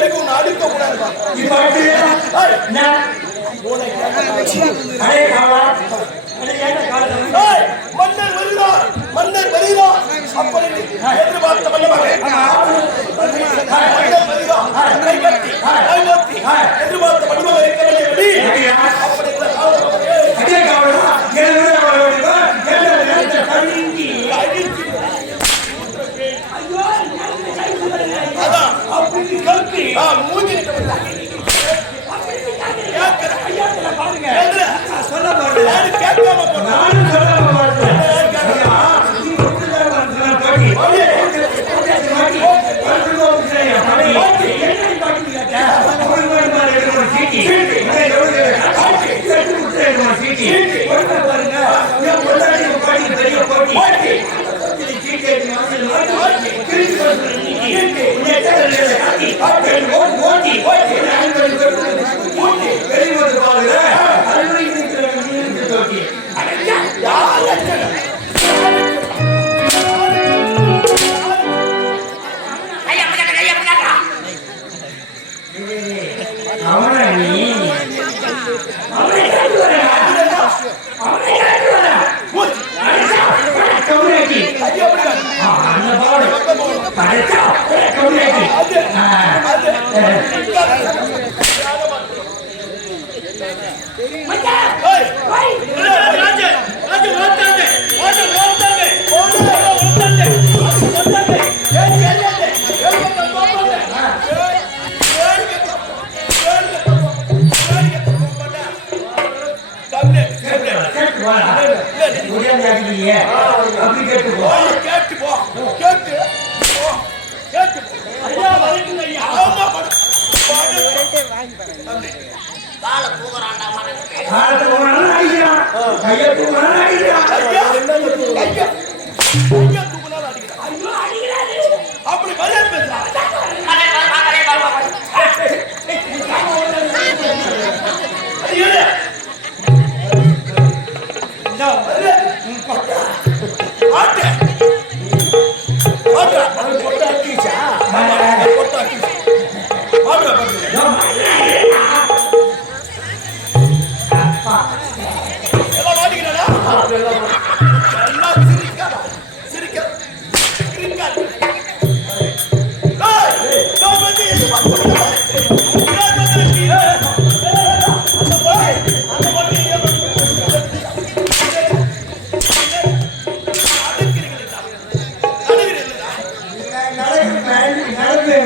வரைக்கும் உன்னை அடிக்க கூடாதுப்பா மன்னர் வருகிறார் மன்னர் வருகிறார் எதிர்பார்த்த மன்னமாக எதிர்பார்த்த Yeah. கேட்டு போ கேட்டு போ கேட்டு. கேட்டு. ஐயா வரைக்கும் ஐயா. ஆமா தம்பி கால தூக்குறான்டா கால தூக்குறான் ஐயா. கைய தூக்குறான் ஐயா. ஐயா. ஐயா.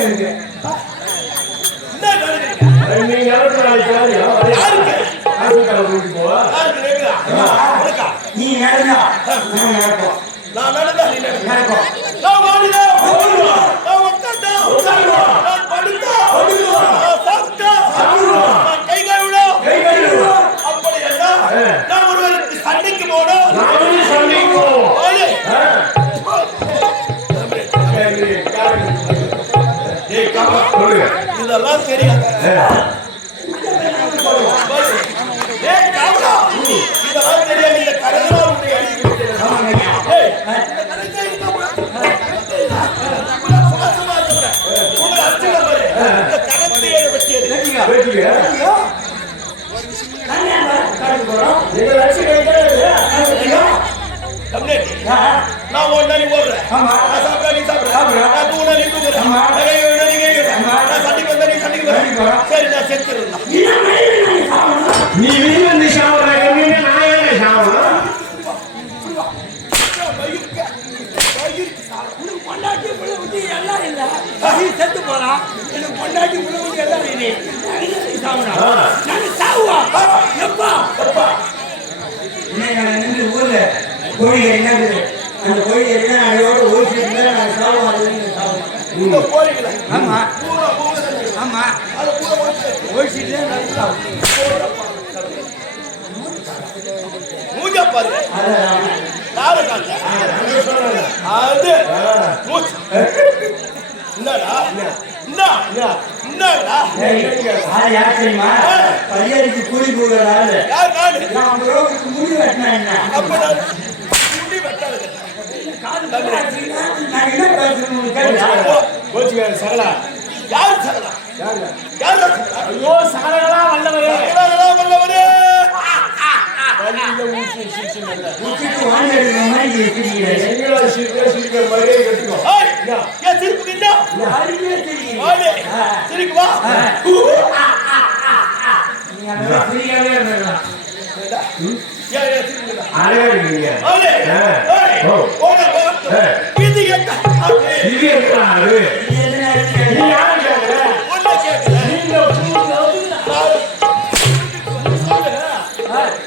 இருக்கிறேன் நீங்க எவ்வளவு நாளைக்கு வீட்டுக்கு நீ நடந்தா நான் நடந்தா நீ நடக்கும் சொல்லுங்க. இதெல்லாம் தெரியும் இதெல்லாம் தெரியாது. இந்த கடையெல்லாம் நான் நீ ஓடுற. நான் நீ சாப்பிடுற. நான் நீ தூங்குற. É. மூஞ்சா பாரு யாரு அது மூச்சு என்னடா என்னடா என்னடா பையனுக்கு கூலி போகிறாரு முடி நான் முடி வெட்டாது யாரு சகலா ஐயோ சகலகளா வல்லவரே. சகலகளா வல்லவரே. சிரிக்குவா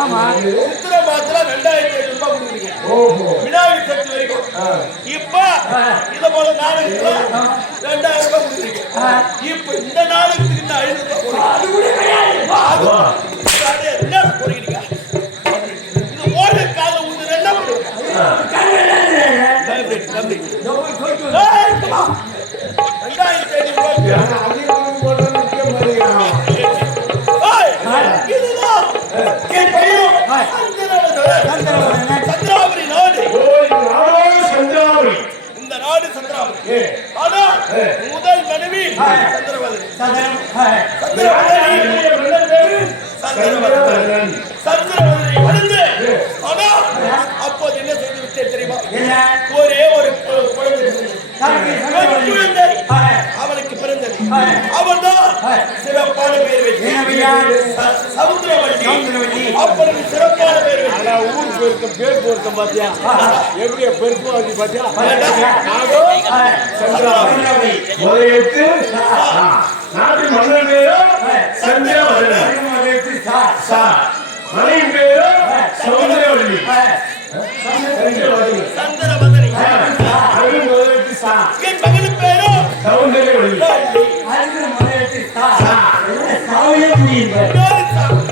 ஆமா. சித்திரை மாசத்துல ரெண்டாயிரத்தி ஐநூறு ரூபாய் கொடுக்குறீங்க. விநாயகர் சதுர்த்தி வரைக்கும். இப்ப இத போல நாளுக்கு ரெண்டாயிரம் ரூபாய் கொடுக்குறீங்க. இப்ப இந்த நாளுக்கு இந்த ஐநூறு ரூபாய். அது கூட கிடையாது. என்ன இது ஓடுற காலம் உங்களுக்கு என்ன on. ரெண்டாயிரத்தி ஐநூறு ரூபாய் சந்திராபுரி நாடு. இந்த நாடு ஆனா முதல் மனைவி ஆனா அப்போது என்ன செய்து விட்டேன் தெரியுமா? ஒரே ஒரு குழந்தை அவனுக்கு பிறந்தது. அவன்தான் சிறப்பான ச- சமுத்திரவள்ளி. அப்பொழுது சிறப்பான வைத்து ஊர் பெருக்கம் பேர் பொருத்தம் பாத்தியா? எப்படி பெருக்கம் அப்படி பாத்தியா? சந்திராபுரி முதலெழுத்து நாட்டு மன்னன் பேரோ? சந்திரவதன் சா மனைவி பேரோ? இன்னொரு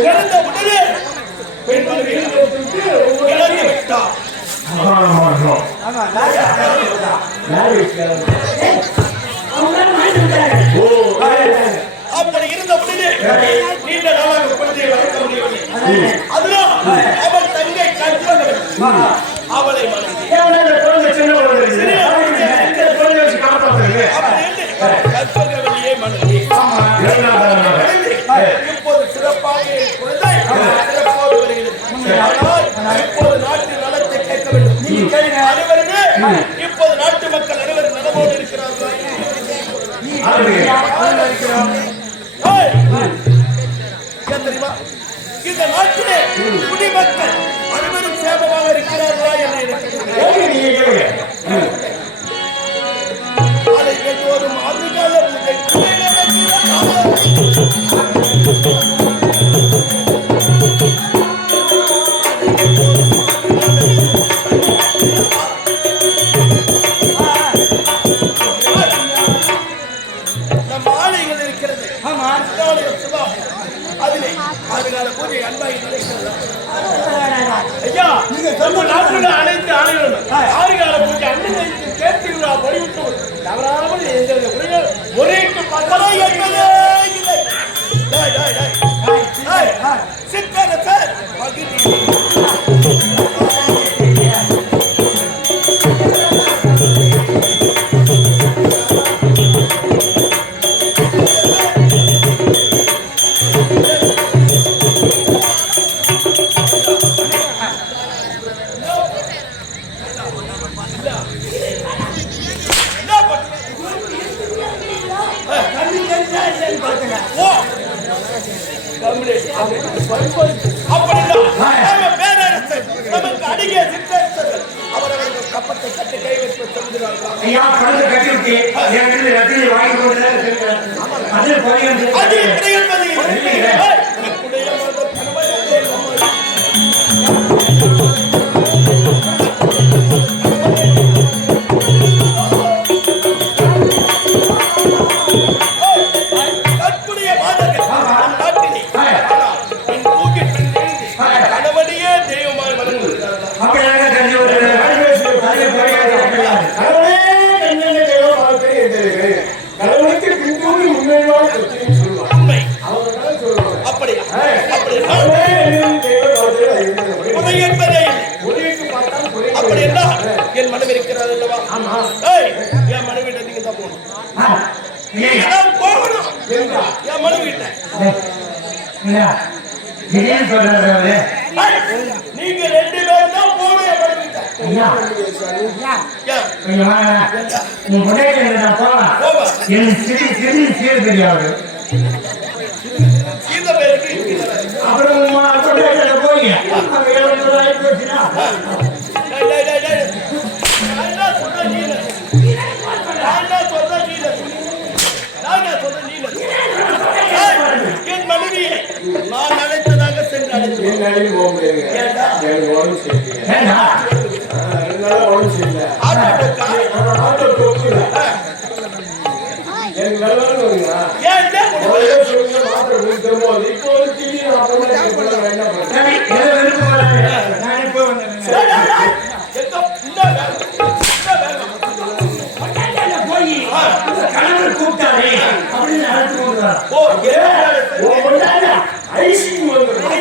இறந்த உடனே அப்படி இருந்த உடனே நீண்ட நாளாக குழந்தையை வளர்க்க முடியவில்லை அதனால் அவள் தங்கை அவளை குழந்தை சின்ன குழந்தை என்று கற்பகவதியை மனைவி இப்போது சிறப்பாக என் இப்போது நாட்டின் நலத்தை கேட்க வேண்டும். அனைவருமே. இப்போது நாட்டு மக்கள் அனைவரும் நலமோடு இருக்கிறார்களா? தெரியுமா? இந்த நாட்டிலே குடிமக்கள் அனைவரும் சேமமாக இருக்கிறார்களா என்று எனக்கு கப்பத்தை கட்டி கை வைத்து செல்கிறார்களா? ஐயா பணத்தை கட்டி விட்டு என் ரத்தியை வாங்கி கொண்டு அது பதிவு அது எப்படி உன் பொண்டாட்டி நான் போவேன் எனக்கு சிடி சிடி சீர தெரியாது. அப்புறம் பொண்டாட்டியில போய் என் நான் நினைத்ததாக சென்று அழைத்து எனக்கு நல்லவன் வருங்களா சொல்லுங்க மாத்திரை குடிக்கும் போது இப்போ ஒரு டிவி மாத்திரம் என்ன கணவர் கூப்பிட்டாரே அப்படின்னு நடந்து ஓ ஐஸ்கிரீம் வந்துடும்